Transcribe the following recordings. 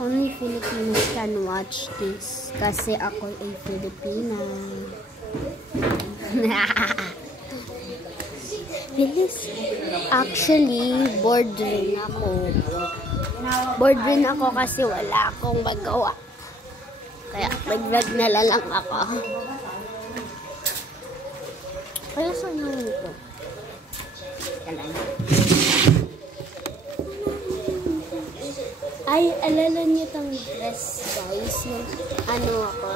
Only Filipinos can watch this. Kasi ako ay Filipina. Actually, bored rin ako. Bored rin ako kasi wala akong magawa. Kaya nag-vlog na lang ako. Kaya saan yun ito? Ay, alala niyo itong dress, guys. Yung ano ako.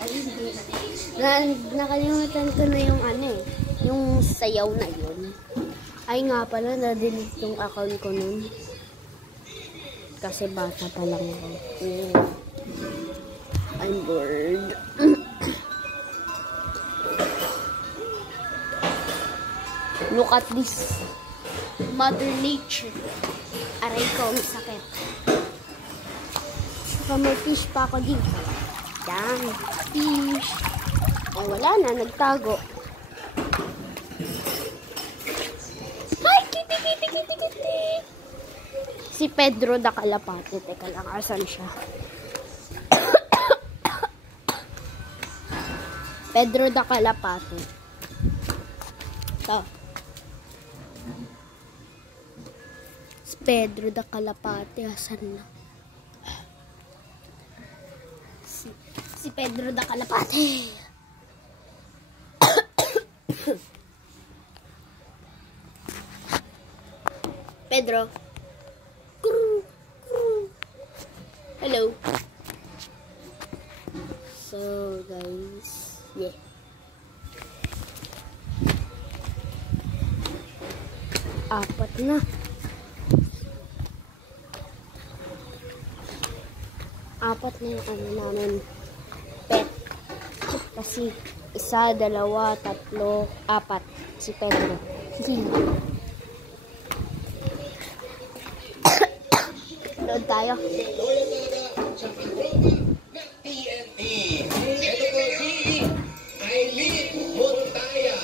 Ay, hindi. Nakalimutan ko na yung ano eh. Yung sayaw na yun. Ay nga pala, na-delete yung account ko nun. Kasi bata pa lang ako. I'm bored. Look at this. Mother Nature. Aray ko, ang sakit. Saka may fish pa ako dito. Dang, fish. Ay, wala na, nagtago. Ay, kiti. Si Pedro da Calapate. Teka lang, asan siya? Pedro da Calapate. Ito. Si Pedro da Calapate. Asan na? Si Pedro da Calapate. Pedro. Hello. So, guys. Yeah. Apat na. Apat na yung ano namin. Pet. Kasi isa, dalawa, tatlo, apat. Si Pedro. Load tayo. TNT. Ito po si Aileen Montaya.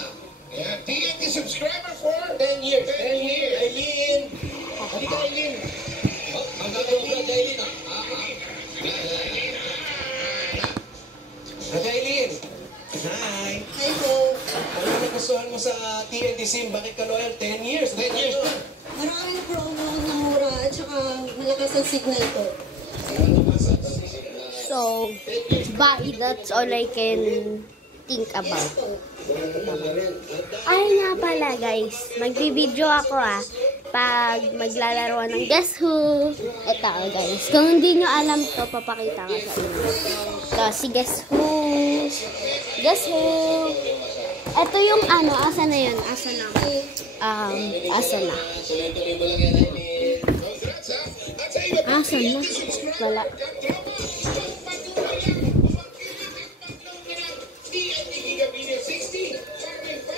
TNT subscriber for 10 years. 10 years. Aileen. Halika, Aileen. Ang gagawin ka, Aileen. Aileen. Hi. Hi po. Ano nagustuhan mo sa TNT SIM? Bakit ka loyal? 10 years. 10 years. Marami na promo ng mura at saka malakas ang signal ko. So, bye. That's all I can think about. Ay nga pala, guys. Magbibideo ako pag maglalaroan ng Guess Who. Ito, guys. Kung hindi nyo alam to, papakita ko sa inyo. Ito, si Guess Who. Guess Who. Ito yung ano, asa na yun? Asa na? Asa na? Asa na? Wala.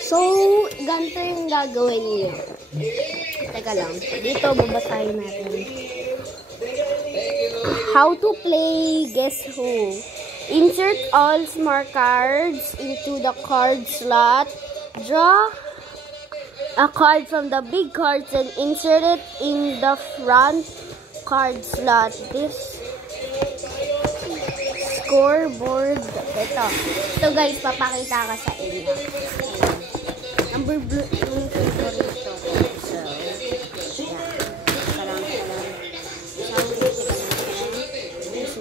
So, ganito yung gagawin niyo. Teka lang. Dito, babasahin natin. How to play Guess Who. Insert all smart cards into the card slot. Draw a card from the big cards and insert it in the front card slot. This scoreboard. Ito guys, papakita ka sa inyo. Number blue yung favorite. So,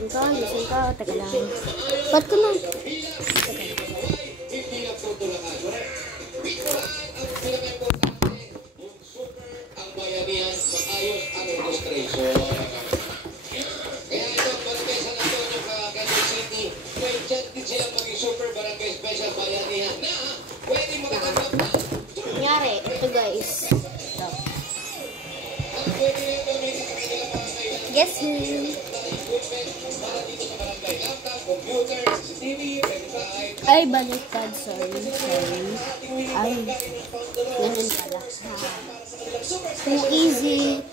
Listen ko. Teka lang. Ba't ko na? Ang bayanihan, maayos ang registration. Kaya ito, Barangay San Antonio, Quezon City, may chat din sila maging super barangay special bayanihan na pwede makatanggap na. Nangyari, ito guys. Ito. Guess Who. Ay, baliktad. Sorry. Ay, ganun pala. Who is it?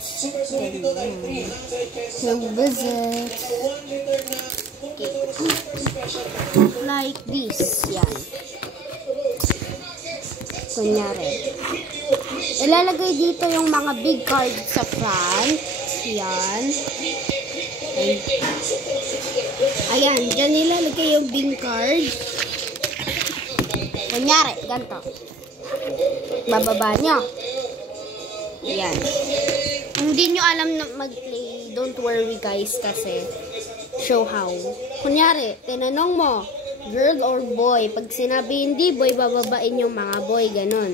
Who visit? Okay. Like this. Yan. Kunyari. Ilalagay dito yung mga big cards sa front. Yan. Ayan, dyan nilalagay yung bin card. Kunyari, ganito. Bababa nyo. Ayan. Hindi nyo alam na mag-play, don't worry guys, kasi show how. Kunyari, tinanong mo, girl or boy. Pag sinabi hindi boy, bababain yung mga boy, ganun.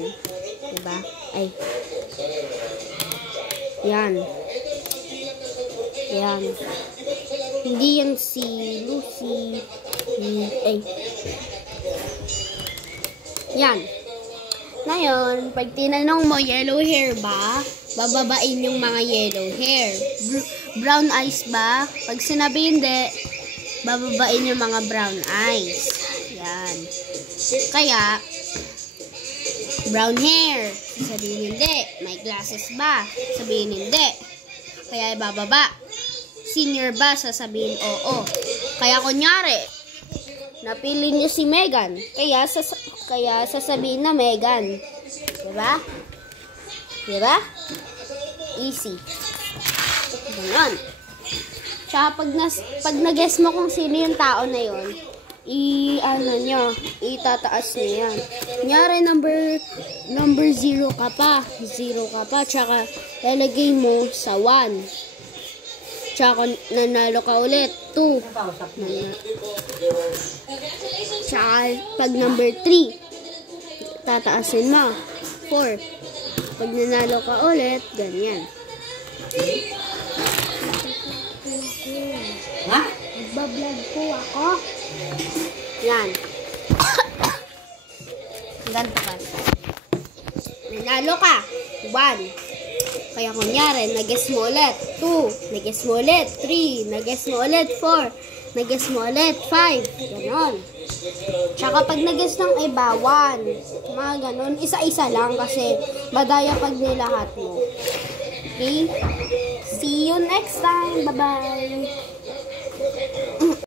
Diba? Ay. Yan. Yan. Hindi yan si Lucy. Ay. Yan. Ngayon, pag tinanong mo, yellow hair ba? Bababain yung mga yellow hair. Brown eyes ba? Pag sinabi hindi, bababain yung mga brown eyes. Yan. Kaya, brown hair. Sabihin hindi. May glasses ba? Sabihin hindi. Kaya bababa. Senior ba? Sasabihin oo. Kaya kunyari, napili niyo si Megan. Kaya sasabihin na Megan. Diba? Diba? Easy. Ganyan. Tsaka pag nag-guess mo kung sino yung tao na yun, itataas nyo yan. Kunyari, number 0 ka pa. 0 ka pa. Tsaka, lalagay mo sa 1. Tsaka, nanalo ka ulit. 2. Tsaka, pag number 3, tataasin mo. 4. Pag nanalo ka ulit, ganyan. Ha? Nagbablog po ako. Yan. Ganito ka. Nanalo ka. 1. Kaya kunyari, nag-guess mo ulit. 2. Nag-guess mo ulit. 3. Nag-guess mo ulit. 4. Nag-guess mo ulit. 5. Ganon. Tsaka pag nag-guess ng iba, 1. Mga ganon. Isa-isa lang kasi madaya pag nilahat mo. Okay? See you next time. Bye-bye.